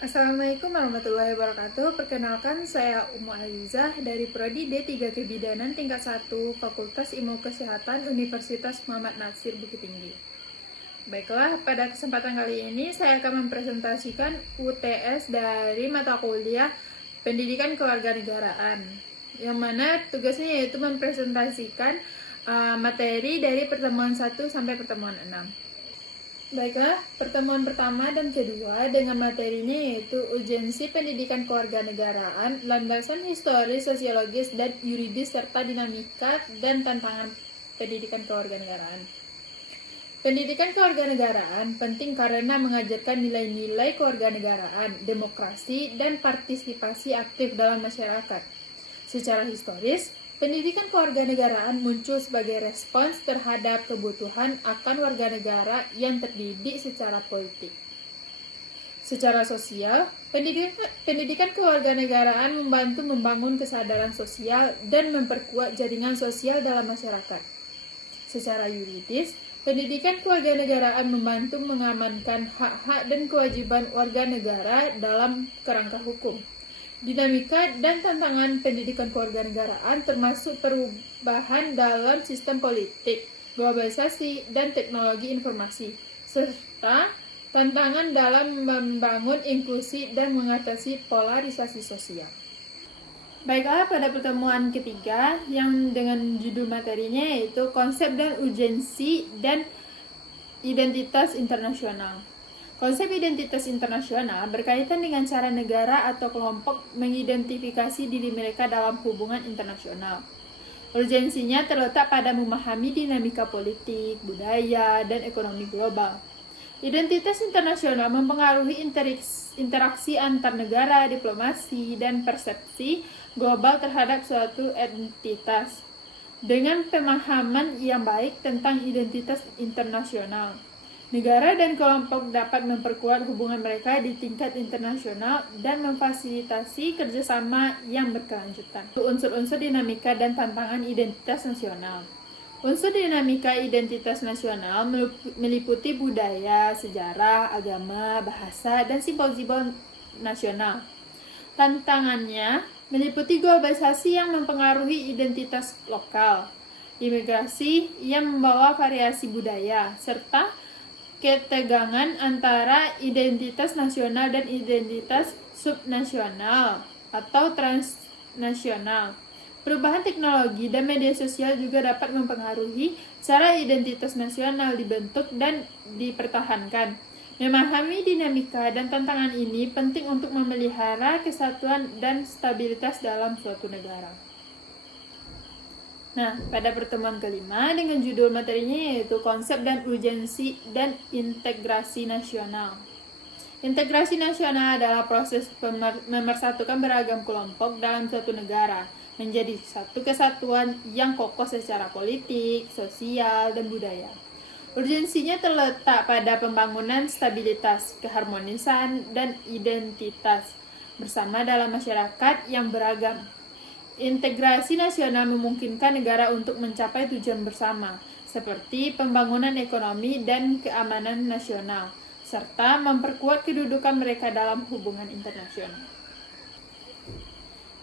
Assalamualaikum warahmatullahi wabarakatuh. Perkenalkan, saya Umu Alizah dari Prodi D3 Kebidanan tingkat 1 Fakultas Ilmu Kesehatan Universitas Muhammad Natsir Bukit Tinggi. Baiklah, pada kesempatan kali ini saya akan mempresentasikan UTS dari mata kuliah Pendidikan Kewarganegaraan, yang mana tugasnya yaitu mempresentasikan materi dari pertemuan 1 sampai pertemuan 6. Baiklah, pertemuan pertama dan kedua dengan materinya yaitu urgensi pendidikan kewarganegaraan, landasan historis, sosiologis, dan yuridis, serta dinamika dan tantangan pendidikan kewarganegaraan. Pendidikan kewarganegaraan penting karena mengajarkan nilai-nilai kewarganegaraan, demokrasi, dan partisipasi aktif dalam masyarakat. Secara historis, pendidikan kewarganegaraan muncul sebagai respons terhadap kebutuhan akan warga negara yang terdidik secara politik. Secara sosial, pendidikan kewarganegaraan membantu membangun kesadaran sosial dan memperkuat jaringan sosial dalam masyarakat. Secara yuridis, pendidikan kewarganegaraan membantu mengamankan hak-hak dan kewajiban warga negara dalam kerangka hukum. Dinamika dan tantangan pendidikan kewarganegaraan termasuk perubahan dalam sistem politik, globalisasi, dan teknologi informasi, serta tantangan dalam membangun inklusi dan mengatasi polarisasi sosial. Baiklah, pada pertemuan ketiga yang dengan judul materinya yaitu konsep dan urgensi dan identitas internasional. Konsep identitas internasional berkaitan dengan cara negara atau kelompok mengidentifikasi diri mereka dalam hubungan internasional. Urgensinya terletak pada memahami dinamika politik, budaya, dan ekonomi global. Identitas internasional mempengaruhi interaksi antar negara, diplomasi, dan persepsi global terhadap suatu entitas. Dengan pemahaman yang baik tentang identitas internasional, negara dan kelompok dapat memperkuat hubungan mereka di tingkat internasional dan memfasilitasi kerjasama yang berkelanjutan. Unsur-unsur dinamika dan tantangan identitas nasional. Unsur dinamika identitas nasional meliputi budaya, sejarah, agama, bahasa, dan simbol-simbol nasional. Tantangannya meliputi globalisasi yang mempengaruhi identitas lokal, imigrasi yang membawa variasi budaya, serta ketegangan antara identitas nasional dan identitas subnasional atau transnasional. Perubahan teknologi dan media sosial juga dapat mempengaruhi cara identitas nasional dibentuk dan dipertahankan. Memahami dinamika dan tantangan ini penting untuk memelihara kesatuan dan stabilitas dalam suatu negara. Nah, pada pertemuan kelima dengan judul materinya yaitu konsep dan urgensi dan integrasi nasional. Integrasi nasional adalah proses memersatukan beragam kelompok dalam suatu negara menjadi satu kesatuan yang kokoh secara politik, sosial, dan budaya. Urgensinya terletak pada pembangunan stabilitas, keharmonisan, dan identitas bersama dalam masyarakat yang beragam. Integrasi nasional memungkinkan negara untuk mencapai tujuan bersama, seperti pembangunan ekonomi dan keamanan nasional, serta memperkuat kedudukan mereka dalam hubungan internasional.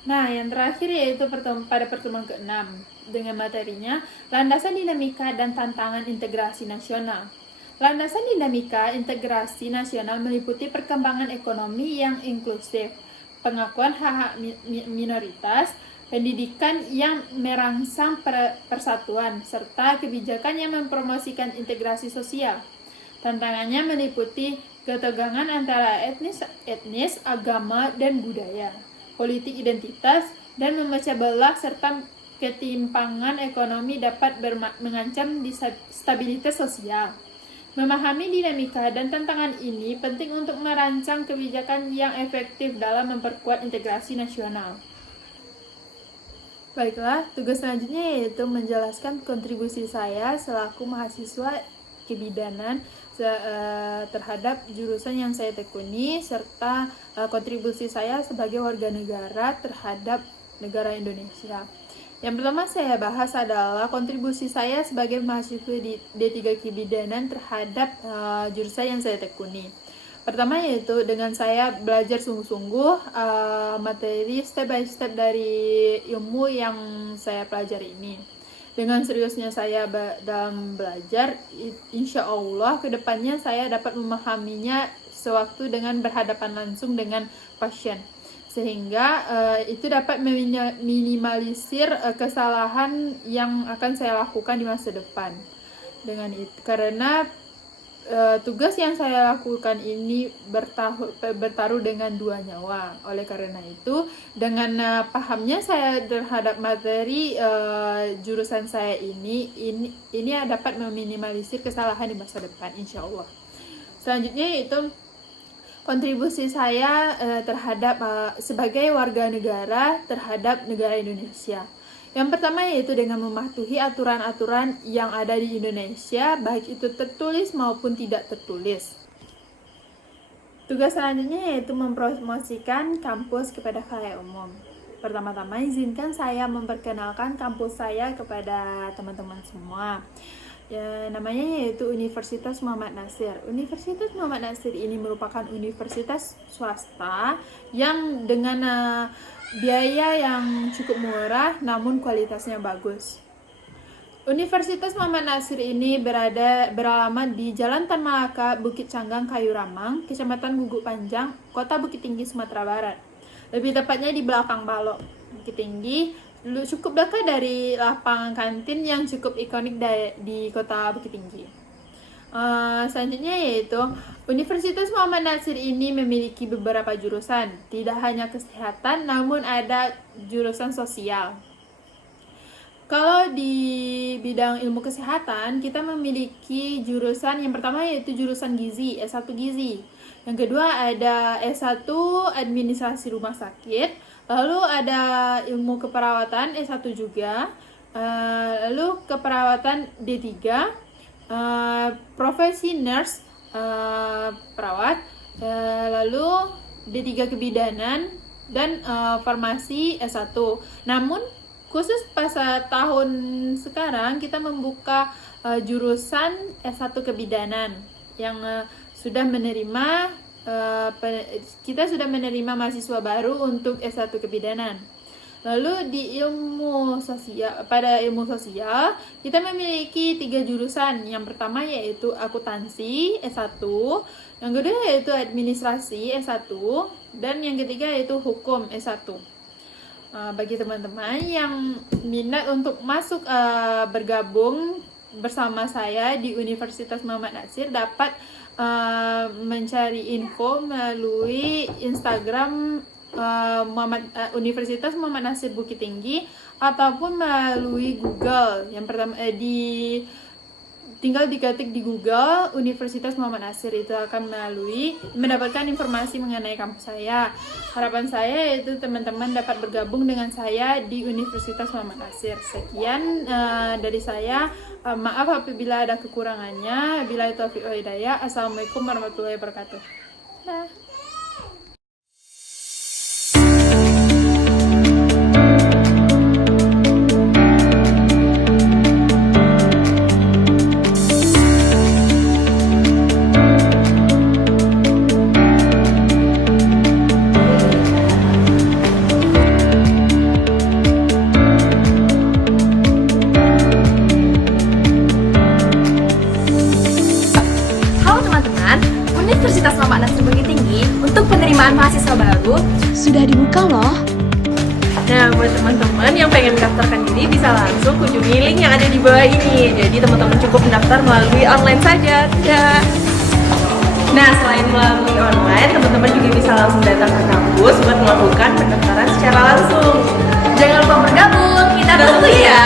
Nah, yang terakhir yaitu pada pertemuan ke-6 dengan materinya landasan dinamika dan tantangan integrasi nasional. Landasan dinamika integrasi nasional meliputi perkembangan ekonomi yang inklusif, pengakuan hak-hak minoritas, pendidikan yang merangsang persatuan, serta kebijakan yang mempromosikan integrasi sosial. Tantangannya meliputi ketegangan antara etnis, agama, dan budaya, politik identitas, dan memecah belah serta ketimpangan ekonomi dapat mengancam stabilitas sosial. Memahami dinamika dan tantangan ini penting untuk merancang kebijakan yang efektif dalam memperkuat integrasi nasional. Baiklah, tugas selanjutnya yaitu menjelaskan kontribusi saya selaku mahasiswa kebidanan terhadap jurusan yang saya tekuni, serta kontribusi saya sebagai warga negara terhadap negara Indonesia. Yang pertama saya bahas adalah kontribusi saya sebagai mahasiswa di D3 Kebidanan terhadap jurusan yang saya tekuni. Pertama yaitu dengan saya belajar sungguh-sungguh materi step by step dari ilmu yang saya pelajari ini. Dengan seriusnya saya dalam belajar, insya Allah kedepannya saya dapat memahaminya sewaktu dengan berhadapan langsung dengan pasien, sehingga itu dapat meminimalisir kesalahan yang akan saya lakukan di masa depan. Dengan itu, karena tugas yang saya lakukan ini bertaruh dengan 2 nyawa. Oleh karena itu, dengan pahamnya saya terhadap materi jurusan saya ini dapat meminimalisir kesalahan di masa depan, insya Allah. Selanjutnya yaitu kontribusi saya terhadap sebagai warga negara terhadap negara Indonesia. Yang pertama yaitu dengan mematuhi aturan-aturan yang ada di Indonesia, baik itu tertulis maupun tidak tertulis. Tugas selanjutnya yaitu mempromosikan kampus kepada khalayak umum. Pertama-tama izinkan saya memperkenalkan kampus saya kepada teman-teman semua. Ya, namanya yaitu Universitas Muhammad Nasir. Universitas Muhammad Nasir ini merupakan universitas swasta yang dengan biaya yang cukup murah namun kualitasnya bagus. Universitas Muhammad Nasir ini beralamat di Jalan Tan Malaka, Bukit Canggang, Kayu Ramang, Kecamatan Guguk Panjang, Kota Bukit Tinggi, Sumatera Barat. Lebih tepatnya di belakang Balok Bukit Tinggi, cukup dekat dari lapangan kantin yang cukup ikonik di Kota Bukit Tinggi. Selanjutnya yaitu Universitas Muhammad Nasir ini memiliki beberapa jurusan, tidak hanya kesehatan namun ada jurusan sosial. Kalau di bidang ilmu kesehatan kita memiliki jurusan yang pertama yaitu jurusan gizi, S1 gizi. Yang kedua ada S1 administrasi rumah sakit, lalu ada ilmu keperawatan S1 juga, lalu keperawatan D3, profesi nurse, perawat, lalu D3 kebidanan dan farmasi S1. Namun khusus pas tahun sekarang kita membuka jurusan S1 kebidanan yang sudah menerima kita sudah menerima mahasiswa baru untuk S1 kebidanan. Lalu di pada ilmu sosial kita memiliki 3 jurusan. Yang pertama yaitu akuntansi S1, yang kedua yaitu administrasi S1, dan yang ketiga yaitu hukum S1. Bagi teman-teman yang minat untuk masuk bergabung bersama saya di Universitas Muhammad Nasir dapat mencari info melalui Instagram Universitas Muhammad Nasir Bukit Tinggi ataupun melalui Google. Yang pertama tinggal diketik di Google Universitas Muhammad Nasir, itu akan mendapatkan informasi mengenai kampus saya. Harapan saya yaitu teman-teman dapat bergabung dengan saya di Universitas Muhammad Nasir. Sekian dari saya. Maaf apabila ada kekurangannya. Billahi taufiq wal hidayah. Assalamualaikum warahmatullahi wabarakatuh. Nah. Universitas Muhammad Nasir Bukit Tinggi untuk penerimaan mahasiswa baru sudah dibuka loh. Nah, buat teman-teman yang pengen mendaftarkan diri bisa langsung kunjungi link yang ada di bawah ini. Jadi teman-teman cukup mendaftar melalui online saja. Nah, selain melalui online, teman-teman juga bisa langsung datang ke kampus buat melakukan pendaftaran secara langsung. Jangan lupa bergabung, kita tunggu ya.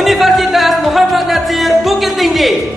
Universitas Muhammad Natsir Bukit Tinggi.